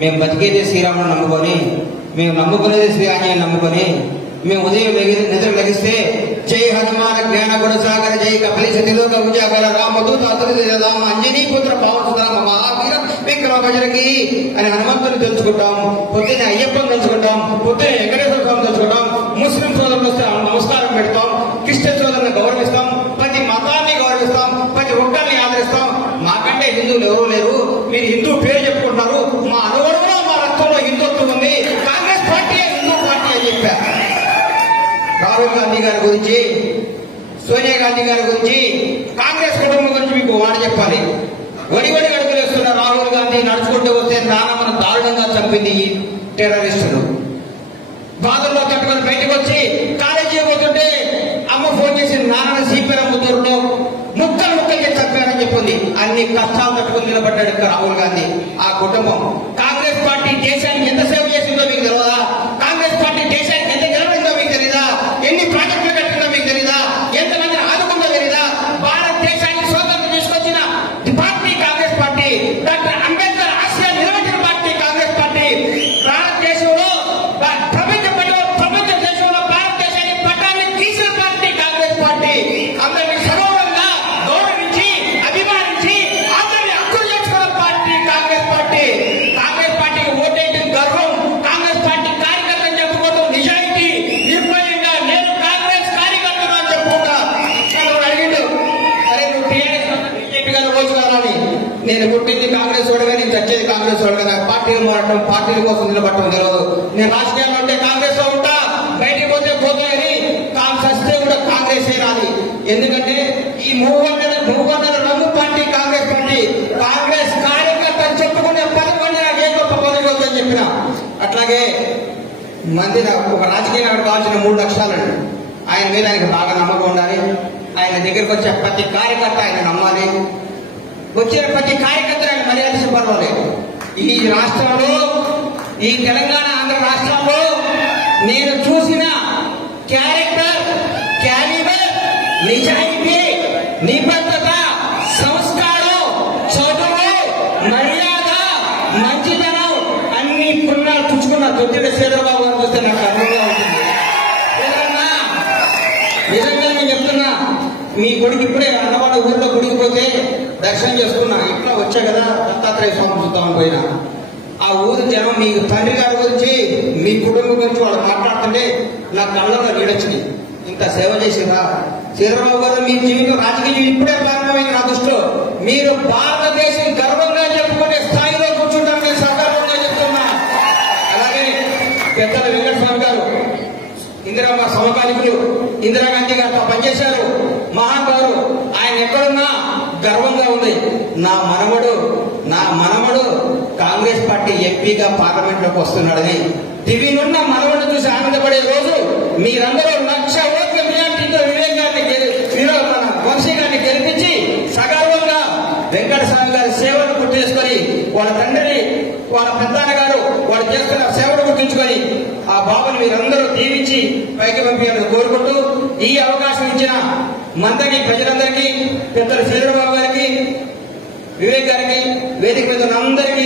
మేము బతికేదే శ్రీరాముని నమ్ముకొని, మేము నమ్ముకునేది శ్రీ ఆంజనేయుని నమ్ముకొని, మేము ఉదయం నిద్ర లెగిస్తే జై హనుమాన జ్ఞాన గుణసాగర జై కపిలిశ తిలోక ఉజాగర రామదూత రామ అంజనీ పుత్ర పవన మహావీర విక్రమ భజరకి అని హనుమంతుని తెలుసుకుంటాం. పొద్దున్నే అయ్యప్పని తెలుసుకుంటాం, పొద్దున్నే వెంకటేశ్వర స్వామి తెలుసుకుంటాం. ముస్లిం సోదరులు వస్తే నమస్కారం పెడతాం, క్రిస్టియన్ సోదరులను గౌరవిస్తాం, ప్రతి మతాన్ని గౌరవిస్తాం, ప్రతి ఒక్కరిని ఆదరిస్తాం. మాకంటే హిందువులు ఎవరూ లేరు, మీరు హిందూ పేరు చెప్పుకుంటారు, మా అనుగుణంలో మా రక్తంలో హిందుత్వం ఉంది, కాంగ్రెస్ పార్టీ హిందూ పార్టీ అని చెప్పారు. రాహుల్ గాంధీ గారి గురించి, సోనియా గాంధీ గారి గురించి, కాంగ్రెస్ కుటుంబం గురించి మీకు మాట చెప్పాలి. వడివడి అడుగులేస్తున్న రాహుల్ గాంధీ నడుచుకుంటూ వస్తే నానమ్మను దారుణంగా చంపింది ఈ టెర్రరిస్టులు. బాధల్లో కట్టుకొని బయటకు వచ్చి కాలేజీ పోతుంటే అమ్మ ఫోన్ చేసి నాన్నని సిపిఎం ముద్దూరులో ముక్కలు ముక్కలకి చంపారని చెప్పింది. అన్ని కష్టాలు తట్టుకుని నిలబడ్డాడు రాహుల్ గాంధీ. ఆ కుటుంబం కాంగ్రెస్ పార్టీ దేశానికి ఎంత సేవ చేసిందో మీకు తెలియదా? కాంగ్రెస్ పార్టీ దేశానికి ఎంత గెలవడిందో మీకు తెలీదా? ఎన్ని ప్రాజెక్టులు కట్టిందో మీకు తెలీదా? ఎంతమందిని ఆదుకుందో తెలీదా? భారతదేశానికి స్వాతంత్రం తీసుకొచ్చిన party Congress party, doctor Ambedkar ఆశయాలు నిలబెట్టిన పార్టీ కాంగ్రెస్ పార్టీ. భారతదేశంలో ప్రపంచ దేశంలో భారతదేశానికి పట్టాన్ని తీసిన పార్టీ కాంగ్రెస్ పార్టీ. అందరినీ సగౌరవంగా గౌరవించి అభిమానించి అందరినీ హక్కులు చేసుకున్న పార్టీ కాంగ్రెస్ పార్టీ. కాంగ్రెస్ పార్టీకి ఓటేయడం గర్వం, కాంగ్రెస్ పార్టీ కార్యకర్తలు చెప్పుకోవడం నిజాయితీ, నిర్భయంగా నేను కాంగ్రెస్ కార్యకర్తను అని చెప్పుకుంటా. అడిగిండు, అరే నువ్వు టీఆర్ఎస్ బీజేపీ గారు రోజు కాదని. నేను పుట్టింది కాంగ్రెస్ వాడుగా, నేను చచ్చేది కాంగ్రెస్ వాడుగా. నాకు పార్టీలు మారటం, పార్టీల కోసం నిలబడటం తెలియదు. నేను రాజకీయాల్లో ఉంటే కాంగ్రెస్ లో ఉంటా, బయటికి పోతే పోతాయని చస్తే కూడా కాంగ్రెస్ రాలి. ఎందుకంటే ఈ మూడువందల రంగు పార్టీ కాంగ్రెస్ పార్టీ. కాంగ్రెస్ కార్యకర్త అని చెప్పుకునే 10 మంది నాకు ఏ గొప్ప పదవి వద్దని చెప్పిన. అట్లాగే మంది ఒక రాజకీయ నాయకుడు కావాల్సిన 3 లక్షలండి. ఆయన మీద ఆయనకు బాగా నమ్మకం ఉండాలి. ఆయన దగ్గరికి వచ్చే ప్రతి కార్యకర్త ఆయన నమ్మాలి. వచ్చిన ప్రతి కార్యకర్త ఆయన మర్యాద చెప్పాలి. ఈ రాష్ట్రంలో, ఈ తెలంగాణ ఆంధ్ర రాష్ట్రంలో నేను చూసిన క్యారెక్టర్, క్యాలిబర్, నిజాయితీ, నిబద్ధత, సంస్కారం, చదువు, మర్యాద, మంచితనం అన్ని పుణ్యాలు పుచ్చుకున్న దొడ్డిన చంద్రబాబు గారు చూస్తే నాకు అనుభవంగా ఉంటుంది. నిజంగా నేను చెప్తున్నా, మీ కొడుకు ఇప్పుడే అన్నవాళ్ళ ఊర్లో గుడికి పోతే దర్శనం చేసుకున్నా. ఇట్లా వచ్చా కదా దత్తాత్రేయ స్వామి చూద్దామని పోయినా. ఆ ఊరు జనం మీ తండ్రి గారి గురించి, మీ కుటుంబం గురించి వాళ్ళు మాట్లాడుతుంటే నా కళ్ళలో నీడొచ్చింది. ఇంత సేవ చేసిరా చంద్రబాబు గారు. మీ జీవితం, రాజకీయ జీవితం ఇప్పుడే ప్రారంభమైంది. నా దృష్టిలో మీరు భారతదేశం గర్వంగా చెప్పుకునే స్థాయిలో కూర్చుంటారని నేను సకాలంగా చెప్తున్నా. అలాగే పెద్దల వెంకటస్వామి గారు, ఇందిరమ్మ సమకాలికులు, ఇందిరాగాంధీ గారితో పనిచేశారు, మహానుభావులు. ఆయన ఎక్కడున్నా గర్వంగా ఉంది. నా మనవడు కాంగ్రెస్ పార్టీ ఎంపీగా పార్లమెంట్ లోకి వస్తున్నాడని దివినున్న మనవడు చూసి ఆనందపడే రోజు మీరందరూ 1,00,000 ఓట్ల మెజార్టీతో మన వంశీ గారిని గెలిపించి సగర్వంగా వెంకటస్వామి గారి సేవను గుర్తించుకొని, వాళ్ళ తండ్రిని, వాళ్ళ పెద్దన్న గారు వాళ్ళు చేస్తున్న సేవను గుర్తించుకొని ఆ బాబుని మీరందరూ దీవించి పైకి పంపించాలని కోరుకుంటూ, ఈ అవకాశం ఇచ్చిన మందరికి, ప్రజలందరికీ, పెద్దల చంద్రబాబు గారికి, వివేక్ గారికి, వేదిక మీద అందరికీ